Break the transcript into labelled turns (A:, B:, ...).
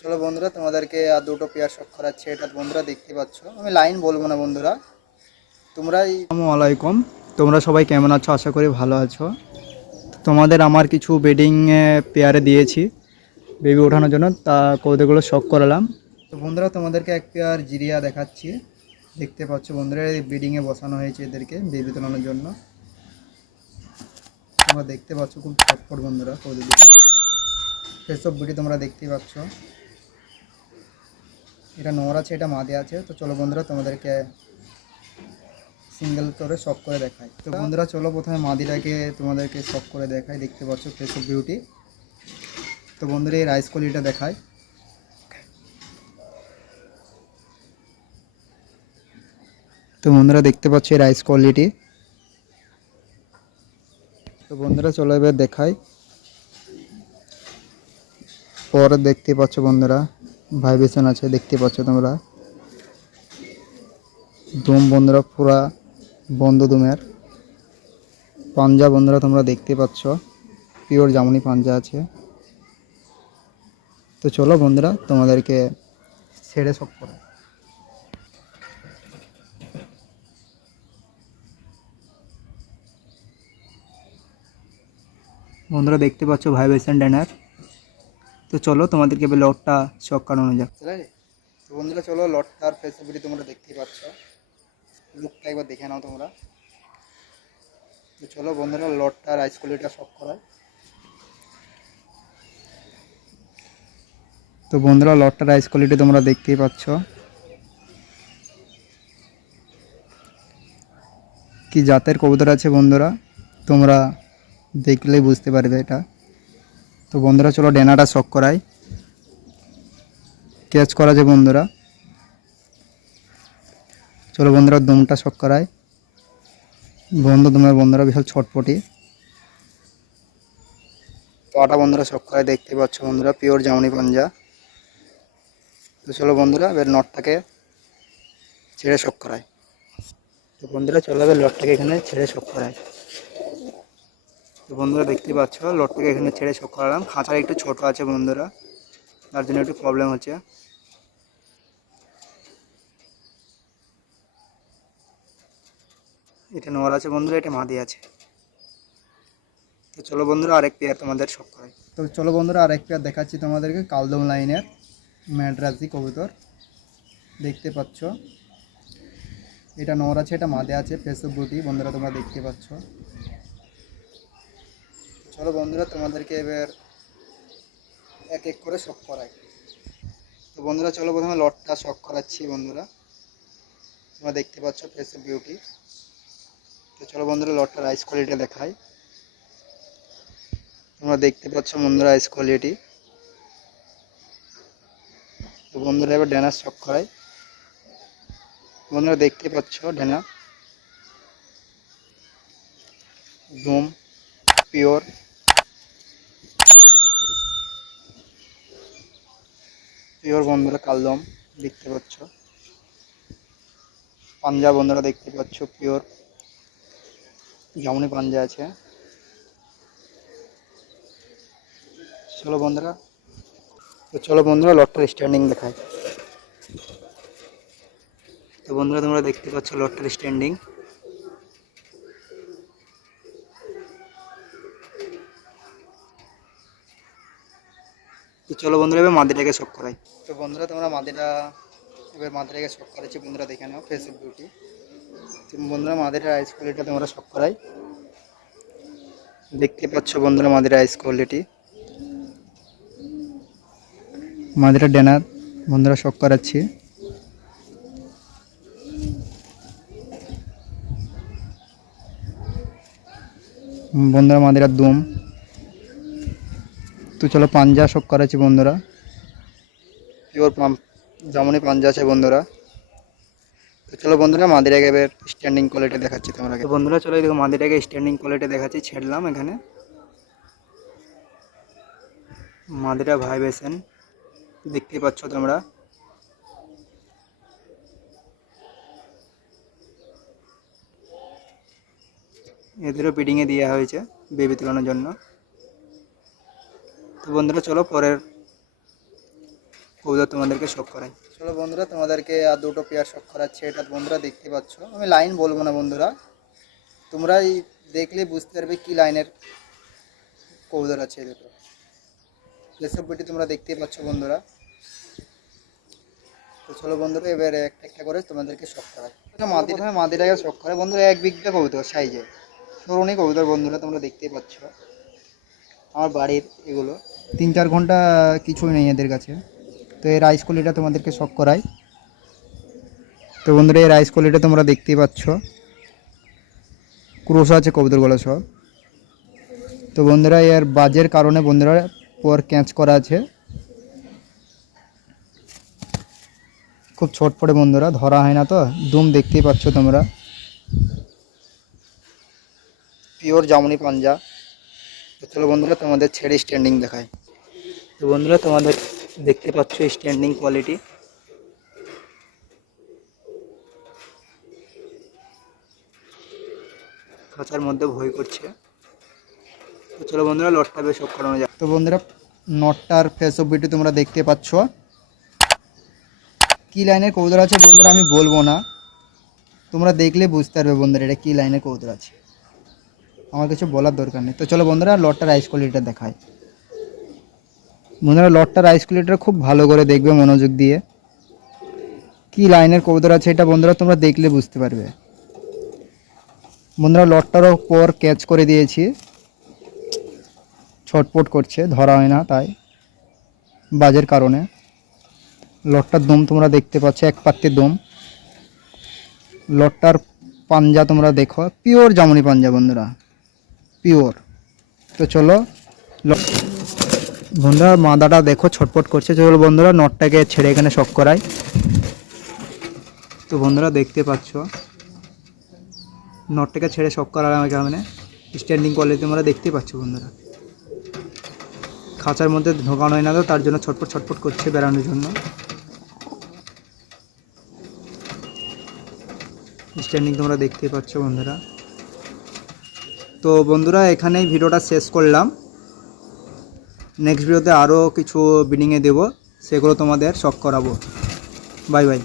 A: চলো বন্ধুরা তোমাদেরকে আর দুটো পেয়ার শখ করাচ্ছে। এটা বন্ধুরা দেখতে পাচ্ছ। আমি লাইন বলব না বন্ধুরা। আসসালামু আলাইকুম। তোমরা সবাই কেমন আছো? আশা করি ভালো আছো। তোমাদের আমার কিছু বেডিং পেয়ারে দিয়েছি বেবি ওঠানোর জন্য। তা কৌদেগুলো শখ করালাম। তো বন্ধুরা তোমাদেরকে এক পেয়ার জিরিয়া দেখাচ্ছি। দেখতে পাচ্ছ বন্ধুরা এই বেডিংয়ে বসানো হয়েছে এদেরকে বেবি তোলানোর জন্য। তোমরা দেখতে পাচ্ছ খুব ছটফট বন্ধুরা কৌদেগুলো সেসব ভিডিও তোমরা দেখতেই পাচ্ছ। এটা নোর আছে, এটা মাদে আছে। তো চলো বন্ধুরা, তোমাদেরকে সিঙ্গেল করে সব করে দেখাই। তো বন্ধুরা, চলো প্রথমে মাদিটাকে তোমাদেরকে সব করে দেখাই। দেখতে পাচ্ছ ফেস অফ বিউটি তো বন্ধুরা, এই রাইস কোয়ালিটিটা দেখায় তো বন্ধুরা, দেখতে পাচ্ছ এই রাইস কোয়ালিটি তো বন্ধুরা, চলো এবার দেখাই। পরে দেখতে পাচ্ছ বন্ধুরা ভাইব্রেশন আছে, দেখতে পাচ্ছ তোমরা। দুম বন্ধুরা, পুরা বন্ধ দুমের পাঞ্জা বন্ধুরা, তোমরা দেখতে পাচ্ছ। পিওর জামুনি পাঞ্জা আছে। তো চলো বন্ধুরা, তোমাদেরকে ছেড়ে সব করে। বন্ধুরা দেখতে পাচ্ছ ভাইব্রেশন ড্যানার তো চলো তোমাদেরকে এবার লটটা শখ কাটানো যাক। তো বন্ধুরা চলো লটটার ফেসিলিটি তোমরা দেখতেই পাচ্ছ। লুকটা একবার দেখে নাও তোমরা। তো চলো বন্ধুরা লটটার আইস কোয়ালিটিটা শখ করায় তো বন্ধুরা লটটার আইস কোয়ালিটি তোমরা দেখতেই পাচ্ছ। কি জাতের কবুতর আছে বন্ধুরা? তোমরা দেখলেই বুঝতে পারবে এটা। তো বন্ধুরা, চলো ডেনাটা শখ করাই। ক্যাচ করা যে বন্ধুরা। চলো বন্ধুরা, দমটা শক করাই। বন্ধু দমের বন্ধুরা বিশাল ছটপটি। পাটা বন্ধুরা শখ করাই, দেখতে পাচ্ছ বন্ধুরা, পিওর জামনি পাঞ্জা। তো চলো বন্ধুরা, এবার নটটাকে ছেড়ে শখ করাই। তো বন্ধুরা, চলো এবার লটটাকে এখানে ছেড়ে শখ করাই। তো বন্ধুরা দেখতে পাচ্ছ লটটাকে এখানে ছেড়ে শখ করালাম। খাঁচার একটু ছোট আছে বন্ধুরা, তার জন্য একটু প্রবলেম হচ্ছে। এটা নোয়ার আছে বন্ধুরা, এটা মাদি আছে। তো চলো বন্ধুরা, আরেক পেয়ার তোমাদের শখ করাই। তো চলো বন্ধুরা, আরেক পেয়ার দেখাচ্ছি তোমাদেরকে, কালদম লাইনের ম্যাড্রাসি কবুতর। দেখতে পাচ্ছ, এটা নোর আছে, এটা মাদে আছে, ফেসবুক বুটি, বন্ধুরা তোমরা দেখতে পাচ্ছ। চলো বন্ধুরা, তোমাদেরকে এবার এক এক করে শখ করাই। তো বন্ধুরা, চলো প্রথমে লটটা শখ করাচ্ছি বন্ধুরা। তোমরা দেখতে পাচ্ছ ফেসবুক বিউটি তো চলো বন্ধুরা লটটার আইস কোয়ালিটি দেখাই। তোমরা দেখতে পাচ্ছ বন্ধুরা আইস কোয়ালিটি তো বন্ধুরা, এবার ড্যানার শখ করাই। বন্ধুরা, দেখতে পাচ্ছ ড্যানা ধুম পিওর। পিওর বন্ধুরা কালদম, দেখতে পাচ্ছ। পাঞ্জা বন্ধুরা দেখতে পাচ্ছ পিওর যেমনই পাঞ্জা আছে। চলো বন্ধুরা তো চলো বন্ধুরা, লটটার স্ট্যান্ডিং দেখায় তো বন্ধুরা, তোমরা দেখতে পাচ্ছ লটটার স্ট্যান্ডিং চলো বন্ধুরা, এবার মাদিটাকে শখ করাই। তো বন্ধুরা, তোমরা মাদিটা এবার মাদিটাকে শখ করাচ্ছি। বন্ধুরা, দেখে নাও ফেসবুক বিউটি বন্ধুরা মাদিটার আইস কোয়ালিটি তোমরা শখ করাই। দেখতে পাচ্ছ বন্ধুরা, মাদিরা আইস কোয়ালিটি মাদিরা ডেনার বন্ধুরা শখ করাচ্ছি। বন্ধুরা, মাদিরা দুম। তো চলো পাঞ্জা শখ করাচ্ছি বন্ধুরা। পিওর যেমনই পাঞ্জা আছে বন্ধুরা। তো চলো বন্ধুরা, মাদিরাকে এবার স্ট্যান্ডিং কোয়ালিটি দেখাচ্ছি তোমরা বন্ধুরা, চলো দেখো, মাদিরাকে স্ট্যান্ডিং কোয়ালিটি দেখাচ্ছি, ছেড়লাম এখানে। মাদিরা ভাইবেশন দেখতে পাচ্ছ তোমরা। এদেরও ব্রিডিংয়ে দেওয়া হয়েছে বেবি তোলানোর জন্য। তো বন্ধুরা, চলো পরের কবুতর তোমাদেরকে শখ করাই। চলো বন্ধুরা, তোমাদেরকে আর দুটো পেয়ার শখ করাচ্ছে, এটা বন্ধুরা দেখতে পাচ্ছ। আমি লাইন বলব না বন্ধুরা। তোমরাই দেখলে বুঝতে পারবে কি লাইনের কবুতর আছে দুটো। যেসব বিটি তোমরা দেখতেই পাচ্ছ বন্ধুরা। তো চলো বন্ধুরা, এবারে একটা একটা করে তোমাদেরকে শখ করাই। মাদি প্রথমে মাদিটাকে শখ করে বন্ধুরা, এক বিঘা কবুতর সাইজে। সরুনি কবুতর বন্ধুরা তোমরা দেখতেই পাচ্ছ। আমার বাড়ির এগুলো। তিন চার ঘণ্টা কিছুই নেই এদের কাছে। তো এই রাইস কলিটা তোমাদেরকে শখ করাই। তো বন্ধুরা, এই রাইস কলিটা তোমরা দেখতেই পাচ্ছ। ক্রোশ আছে কবুতরগুলো সব। তো বন্ধুরা, এর বাজের কারণে বন্ধুরা পর ক্যাচ করা আছে। খুব ছটফটে বন্ধুরা, ধরা হয় না তো। দুম দেখতেই পাচ্ছ তোমরা। পিওর জামুনি পাঞ্জা। চলো বন্ধুরা, তোমাদের ছেড়ে স্ট্যান্ডিং দেখায় তো বন্ধুরা, তোমাদের দেখতে পাচ্ছ স্ট্যান্ডিং কোয়ালিটি খাঁচার মধ্যে ভয় করছে। তো চলো বন্ধুরা, লটটা বেশ অফ করানো যায় তো বন্ধুরা নটটার ফেস অফ তোমরা দেখতে পাচ্ছ। কী লাইনের কবুতর আছে বন্ধুরা, আমি বলব না। তোমরা দেখলে বুঝতে পারবে বন্ধুরা, এটা কী লাইনের কবুতর আছে। আমার কিছু বলার দরকার নেই। তো চলো বন্ধুরা লটটার আইস কোয়ালিটিটা দেখায় বন্ধুরা লটটার আইস কোয়ালিটিটা খুব ভালো করে দেখবে মনোযোগ দিয়ে। কী লাইনের কবুতর আছে এটা বন্ধুরা তোমরা দেখলে বুঝতে পারবে। বন্ধুরা লটটারও পর ক্যাচ করে দিয়েছি। ছটপট করছে, ধরা হয় না তাই। বাজের কারণে। লটটার দম তোমরা দেখতে পাচ্ছ, এক পাত্রের দম। লটটার পাঞ্জা তোমরা দেখো পিওর জামুনি পাঞ্জা বন্ধুরা। পিওর তো চলো ল- বন্ধুরা, মাদাটা দেখো, ছটপট করছে। চলো বন্ধুরা, নটটাকে ছেড়ে এখানে শক করাই। তো বন্ধুরা, দেখতে পাচ্ছ? নটটাকে ছেড়ে করার আমাকে মানে স্ট্যান্ডিং কোয়ালিটি তোমরা দেখতে পাচ্ছ বন্ধুরা। খাঁচার মধ্যে ঢোকানো হয় না তো, তার জন্য ছটপট ছটপট করছে বেড়ানোর জন্য। স্ট্যান্ডিং তোমরা দেখতেই পাচ্ছ বন্ধুরা। তো বন্ধুরা, এখানেই ভিডিওটা শেষ করলাম। নেক্সট ভিডিওতে আরও কিছু বিডিংয়ে দেবো সেগুলো তোমাদের শখ করাবো। Bye bye